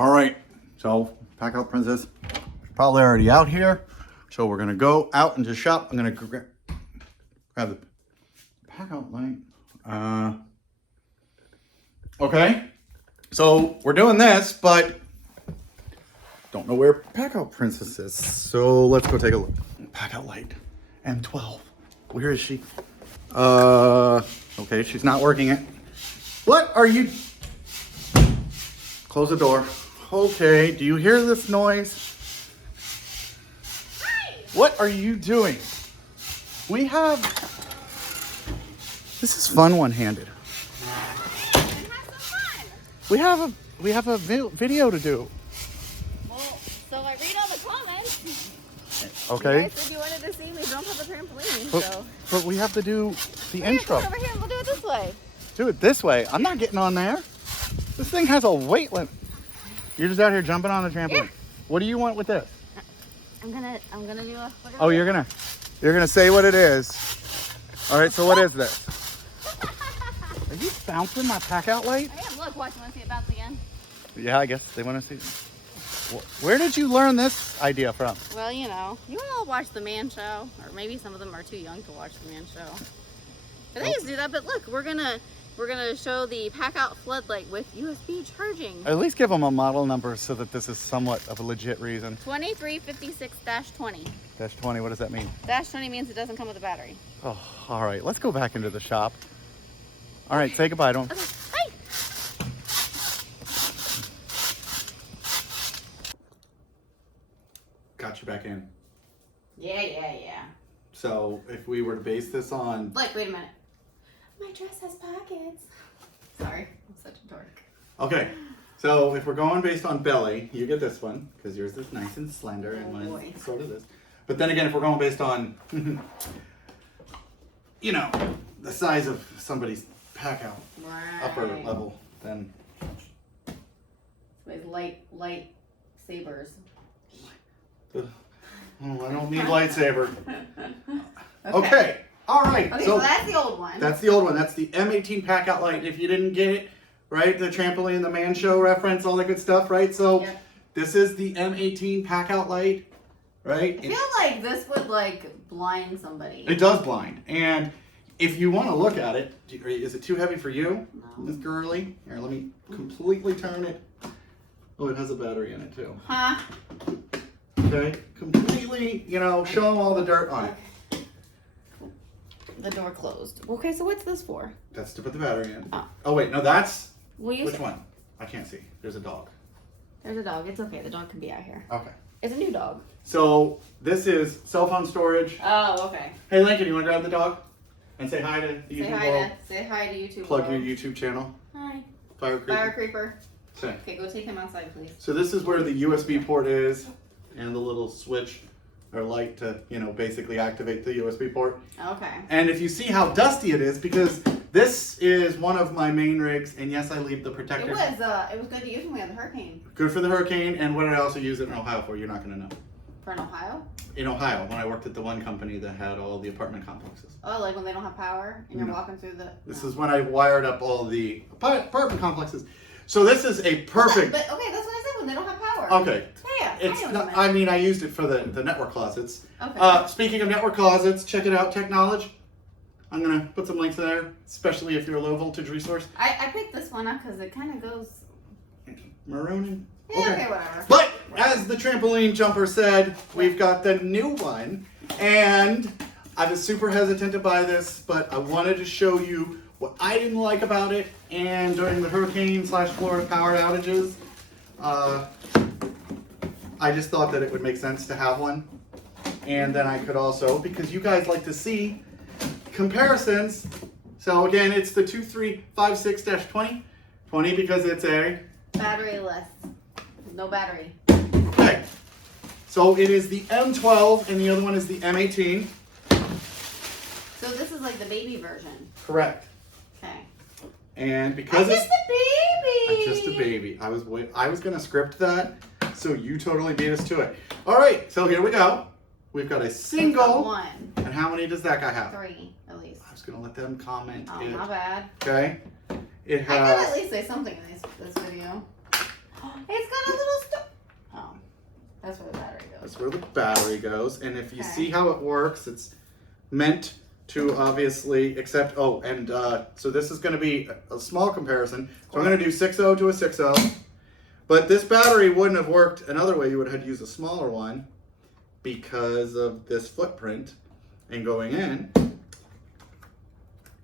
All right, so PACKOUT Princess probably already out here. So we're gonna go out into shop. I'm gonna grab the PACKOUT light. Okay, so we're doing this, but don't know where PACKOUT Princess is. So let's go take a look. PACKOUT Light, M12. Where is she? Okay, she's not working it. What are you? Close the door. Okay, do you hear this noise? Hi. What are you doing? We have, this is fun one-handed. Have some fun. We have a video to do. Well, so I read all the comments. Okay. You guys said you wanted to see me jump on the trampoline, But, so. but we have to do the Here, intro. come over here and we'll do it this way. Do it this way. I'm not getting on there. This thing has a weight limit. You're just out here jumping on the trampoline. Yeah. What do you want with this? I'm gonna do a. Oh, you're gonna say what it is. All right. So what is this? Are you bouncing my PACKOUT light? I am. Look, watch. You want to see it bounce again? Yeah, I guess they want to see. Where did you learn this idea from? Well, you know, you all watch the Man Show, or maybe some of them are too young to watch the Man Show. But they used to do that. But look, we're gonna show the PACKOUT floodlight with USB charging. At least give them a model number so that this is somewhat of a legit reason. 2356-20. Dash 20. What does that mean? Dash 20 means it doesn't come with a battery. Oh, all right. Let's go back into the shop. All right. Say goodbye to them. Okay, bye. Got you back in. Yeah. So if we were to base this on, Look, wait a minute. My dress has pockets. Sorry, I'm such a dork. okay. So if we're going based on belly, you get this one because yours is nice and slender, and Oh, mine boy. sort of this. But then again, if we're going based on, you know, the size of somebody's PACKOUT Right. upper level, then With light sabers. oh, I don't need lightsaber. Okay. All right. Okay, so that's the old one. That's the old one. That's the M18 PACKOUT Light. If you didn't get it, right, the trampoline, the Man Show reference, all that good stuff, right? So Yep. this is the M18 PACKOUT Light, right? I feel like this would like blind somebody. It does blind. And if you want to look at it, is it too heavy for you, No. Miss Girly? Here, let me completely turn it. Oh, it has a battery in it too. Huh? Okay, completely, you know, show them all the dirt on it. The door closed. Okay, so what's this for? That's to put the battery in. Oh. Oh wait, no, that's Will you which one? I can't see. There's a dog. There's a dog. It's okay. The dog can be out here. Okay. It's a new dog. So this is cell phone storage. Oh, okay. Hey Lincoln, you want to grab the dog and say hi to the YouTube world? Say hi to YouTube. Plug world. your YouTube channel. Hi. Fire Creeper. Fire creeper. Okay. Okay, go take him outside, please. So this is where the USB port is, and the little switch or light to, you know, basically activate the USB port. Okay. And if you see how dusty it is, because this is one of my main rigs, and yes, I leave the protector. It was good to use when we had the hurricane. Good for the hurricane, and what did I also use it in Ohio for? You're not going to know. For in Ohio? In Ohio, when I worked at the one company that had all the apartment complexes. Oh, like when they don't have power and you're No. walking through the. This is when I wired up all the apartment complexes. So this is a perfect. But okay, that's what I said when they don't have power. Okay. Yeah. It's I know not, what you meant. I mean, I used it for the network closets. Okay. Speaking of network closets, check it out, TeKnowledge. I'm gonna put some links there, especially if you're a low voltage resource. I picked this one up because it kind of goes. Marooning. Yeah, okay, whatever. But as the trampoline jumper said, we've got the new one, and I was super hesitant to buy this, but I wanted to show you what I didn't like about it. And during the hurricane/Florida power outages, I just thought that it would make sense to have one. And then I could also, because you guys like to see comparisons. So again, it's the 2356-20. 20 because it's a Batteryless. No battery. okay. So it is the M12 and the other one is the M18. So this is like the baby version. Correct. Okay. And because I'm just a baby. I'm just a baby. I was gonna script that, so you totally beat us to it. All right, so here we go. We've got a It's got single. one. And how many does that guy have? 3 at least. I was gonna let them comment Oh, it. not bad. Okay. It I gotta at has. least say something in this video. It's got a That's where the battery goes. That's where the battery goes. And if you Okay. see how it works, it's meant to obviously accept, so this is going to be a small comparison. So I'm going to do 6.0 to a 6.0. But this battery wouldn't have worked another way. You would have had to use a smaller one because of this footprint. And going in,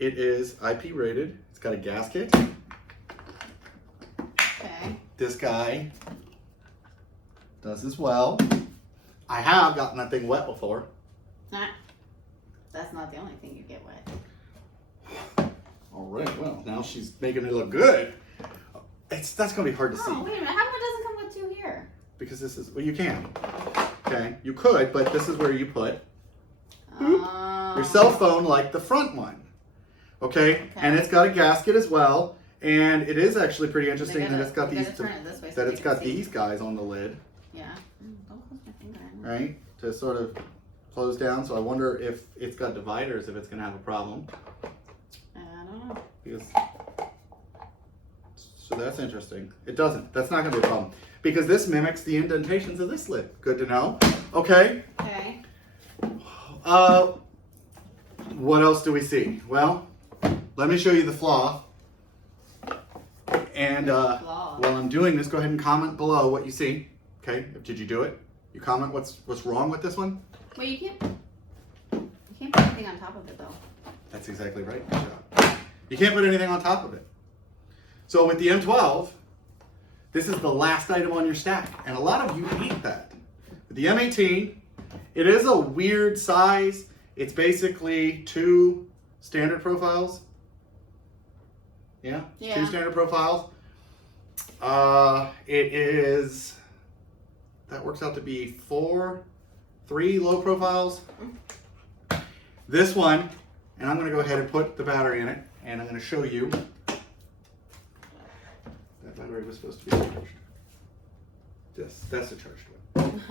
it is IP rated. It's got a gasket. Okay. This guy does as well. I have gotten that thing wet before. Nah, that's not the only thing you get wet. All right, well, now she's making it look good. That's gonna be hard to see. Oh, wait a minute. How come it doesn't come with two here? Because this is, well, you can. Okay, you could, but this is where you put your cell phone like the front one. Okay? And it's got a gasket as well. And it is actually pretty interesting that it's got these, these guys on the lid. Yeah. Don't close my finger in. Right? To sort of close down. So I wonder if it's got dividers, if it's gonna have a problem. I don't know. Because, so that's interesting. It doesn't. That's not gonna be a problem. Because this mimics the indentations of this lid. Good to know. Okay. Okay. What else do we see? Well, let me show you the flaw. And while I'm doing this, go ahead and comment below what you see. Okay, did you do it? You comment what's wrong with this one? Well, you can't put anything on top of it though. That's exactly right. Good job. You can't put anything on top of it. So with the M12, this is the last item on your stack, and a lot of you hate that. With the M18, it is a weird size. It's basically 2 standard profiles. Yeah, 2 standard profiles. It is, that works out to be 3 low profiles. This one, and I'm gonna go ahead and put the battery in it, and I'm gonna show you. That battery was supposed to be charged. That's the charged one.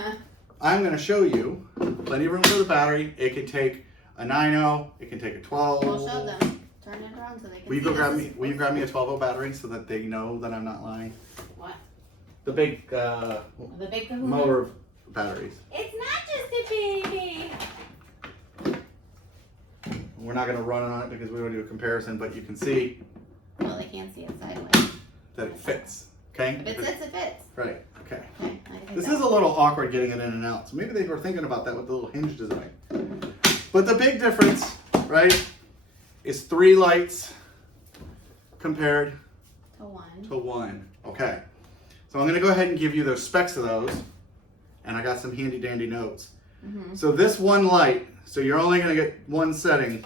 I'm gonna show you plenty of room for the battery. It can take a 9.0, it can take a 12. We'll show them. Turn it around so they can Will you grab me a 12.0 battery so that they know that I'm not lying? What? The big The big kahuna? motor batteries. It's not just a baby. We're not gonna run on it because we want to do a comparison, but you can see Well, they can't see it sideways. that it fits. Okay? If it fits, it fits. Right, okay. Okay, I can take This that. is a little awkward getting it in and out, so maybe they were thinking about that with the little hinge design. But the big difference, right, is 3 lights compared to 1. Okay. So I'm gonna go ahead and give you those specs of those, and I got some handy dandy notes. So this 1 light, so you're only gonna get 1 setting,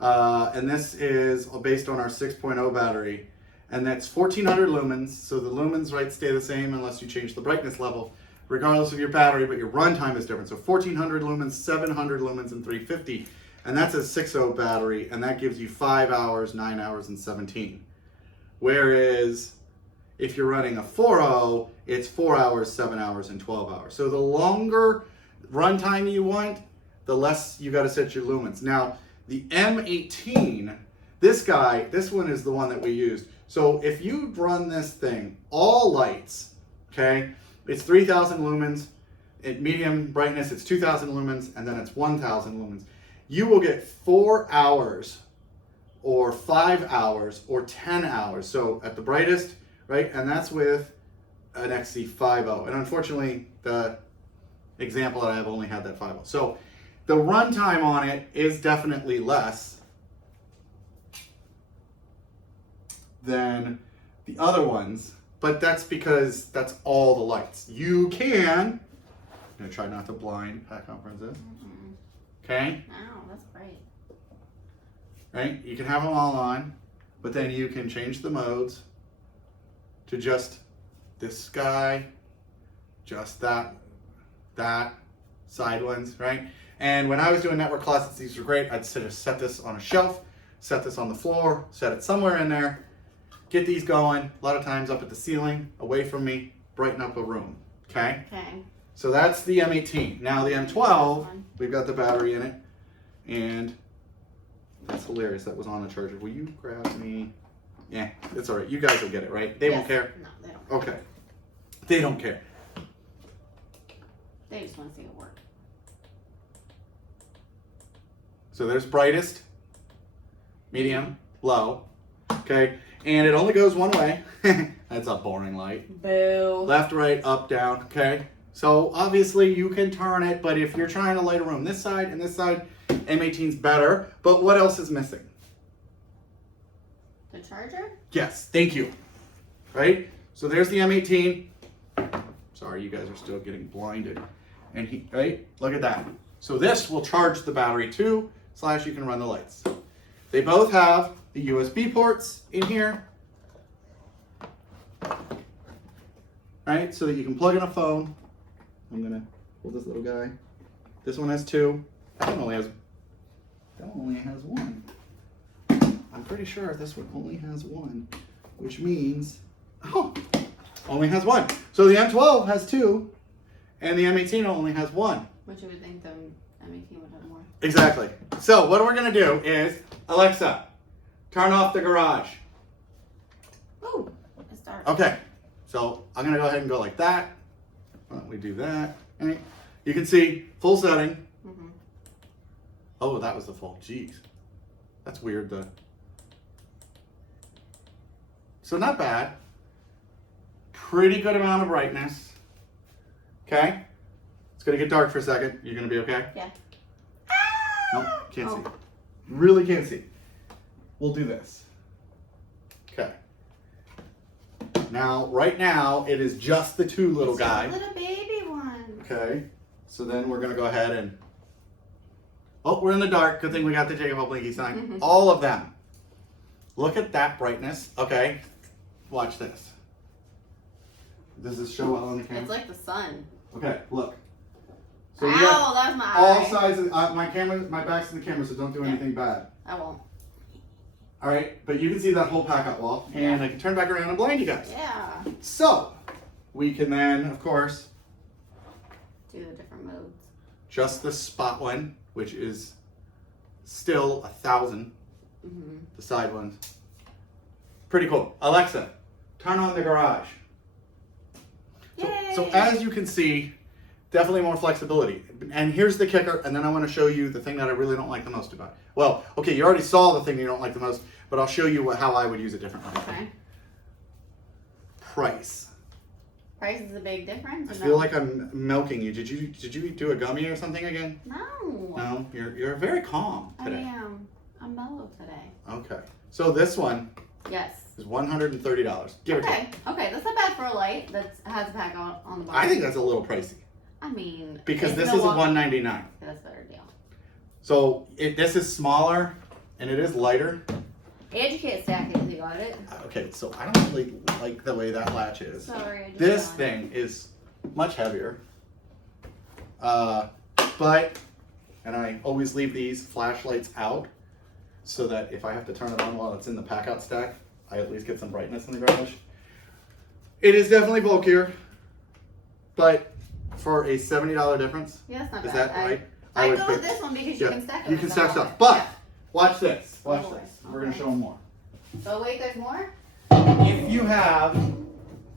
and this is based on our 6.0 battery, and that's 1400 lumens. So the lumens, right, stay the same unless you change the brightness level, regardless of your battery, but your runtime is different. So 1400 lumens, 700 lumens, and 350. And that's a 6.0 battery, and that gives you 5 hours, 9 hours, and 17. Whereas if you're running a 4.0, it's 4 hours, 7 hours, and 12 hours. So the longer runtime you want, the less you got to set your lumens. Now, the M18, this one is the one that we used. So if you run this thing, all lights, okay, it's 3000 lumens. At medium brightness, it's 2000 lumens, and then it's 1000 lumens. You will get 4 hours, or 5 hours, or 10 hours. So at the brightest, right, and that's with an XC50. And unfortunately, the example that I have only had that 50. So the runtime on it is definitely less than the other ones, but that's because that's all the lights. You can, I'm gonna try not to blind PACKOUT Princess. Okay? Wow, that's great. Right? You can have them all on, but then you can change the modes to just this guy, just that side ones, right? And when I was doing network closets, these were great. I'd sort of set this on a shelf, set this on the floor, set it somewhere in there, get these going, a lot of times up at the ceiling, away from me, brighten up a room, okay? Okay. So that's the M18. Now the M12, we've got the battery in it, and that's hilarious, that was on the charger. Will you grab me? Yeah, it's all right. You guys will get it, right? They won't care? No, they don't. Okay. They don't care. They just want to see it work. So there's brightest, medium, low. Okay, and it only goes one way. That's a boring light. Boo. Left, right, up, down. Okay, so obviously you can turn it, but if you're trying to light a room this side and this side, M18's better. But what else is missing? The charger? Yes, thank you. Right? So there's the M18. Sorry, you guys are still getting blinded. And right? Look at that. So this will charge the battery too, / you can run the lights. They both have the USB ports in here. Right? So that you can plug in a phone. I'm gonna hold this little guy. This one has 2. That one only has 1. I'm pretty sure this one only has 1, which means, only has 1. So the M12 has 2, and the M18 only has 1. Which you would think the M18 would have more. Exactly. So what we're gonna do is, Alexa, turn off the garage. Oh, it's dark. Okay. So I'm gonna go ahead and go like that. Why don't we do that? Right. You can see full setting. Mm-hmm. Oh, that was the full. Jeez, that's weird. So not bad. Pretty good amount of brightness. Okay. It's gonna get dark for a second. You're gonna be okay? Yeah. Nope, can't see. Really can't see. We'll do this. Okay. Now, right now, it is just the 2 little guys. Little baby one. Okay. So then we're gonna go ahead and. Oh, we're in the dark. Good thing we got the JakeOfALL blinky sign. Mm-hmm. All of them. Look at that brightness. Okay. Watch this. Does this show well on the camera? It's like the sun. Okay, look. So Ow, we got that was my all eye. sizes. My back's to the camera, so don't do anything bad. I won't. All right, but you can see that whole PACKOUT wall, and I can turn back around and blind you guys. Yeah. So we can then, of course, Do the different modes. just the spot one, which is still 1,000. Mm-hmm. The side ones. Pretty cool. Alexa, turn on the garage. So as you can see, definitely more flexibility. And here's the kicker, and then I want to show you the thing that I really don't like the most about it. Well, okay, you already saw the thing you don't like the most, but I'll show you how I would use it differently. Okay. Price. Price is a big difference. I feel like I'm milking you. Did you do a gummy or something again? No. No, you're very calm I today. am. I'm mellow today. Okay. So this one Yes. is $130. Give or take. Okay. Okay, that's not bad for a light that has a PACKOUT on the bottom. I think that's a little pricey I mean, because it's this is a Milwaukee. $199. That's a better deal. So this is smaller and it is lighter. And you can't stack it if you got it. Okay, so I don't really like the way that latch is. Sorry. I just This got it. thing is much heavier. And I always leave these flashlights out so that if I have to turn it on while it's in the PACKOUT stack, I at least get some brightness in the garage. It is definitely bulkier, but for a $70 difference, Yeah, that's not is bad. that right? I would go pick- with this one because yeah, you can stack it. You with can stack stuff on stuff, it. but Yeah. watch this. Watch Oh, this. We're gonna okay. show them more. So wait, there's more? If you have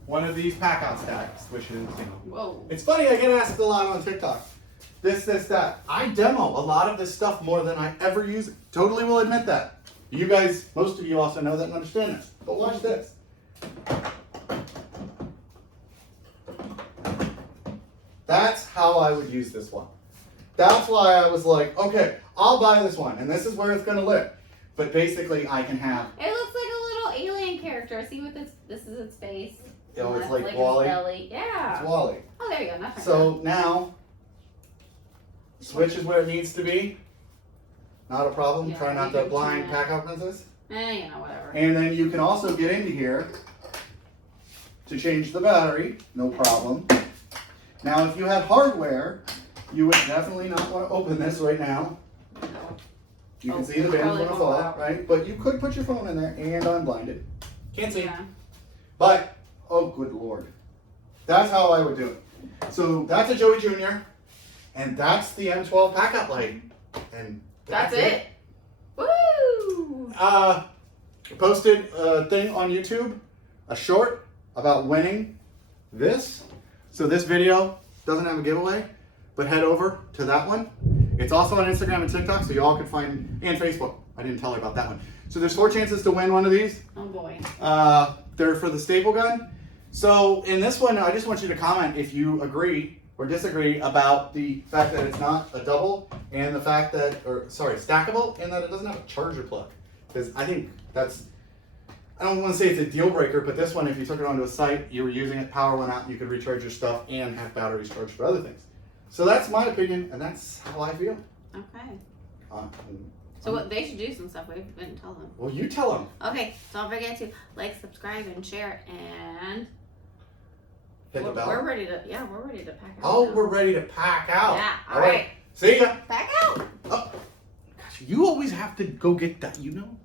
one of these PACKOUT stacks, which is, Whoa. it's funny, I get asked a lot on TikTok. This, that. I demo a lot of this stuff more than I ever use it. Totally will admit that. You guys, most of you also know that and understand this. But watch this. That's how I would use this one. That's why I was like, okay, I'll buy this one, and this is where it's gonna live. But basically, I can have. It looks like a little alien character. See what this is its face. Oh, And it's that's like his Wall-E? belly. Yeah. It's Wall-E. Oh, there you go. Not So now, switch is where it needs to be. Not a problem. Yeah, Try not you to can blind turn it. PACKOUT princess. you know, whatever. And then you can also get into here to change the battery, no problem. Now, if you had hardware, you would definitely not want to open this right now. No. You can Oh, see the band's probably going to won't fall, allow. right? But you could put your phone in there and unblind it. Can't see. Yeah. But, oh good lord. That's how I would do it. So that's a Joey Jr. And that's the M12 PACKOUT Light. And That's it. Woo! Posted a thing on YouTube, a short about winning this. So this video doesn't have a giveaway, but head over to that one. It's also on Instagram and TikTok, so you all can find, and Facebook. I didn't tell you about that one. So there's 4 chances to win one of these. Oh boy. They're for the staple gun. So in this one, I just want you to comment if you agree or disagree about the fact that it's not a double and the fact that, or sorry, stackable, and that it doesn't have a charger plug. Because I think that's, I don't want to say it's a deal breaker, but this one, if you took it onto a site, you were using it, power went out, you could recharge your stuff and have batteries charged for other things. So that's my opinion, and that's how I feel. Okay. So what they should do some stuff we didn't tell them. Well, you tell them. Okay, don't forget to like, subscribe, and share, and we're ready to pack out. Oh, now. we're ready to pack out. Yeah, all right. See ya. Pack out. Oh, gosh, you always have to go get that, you know?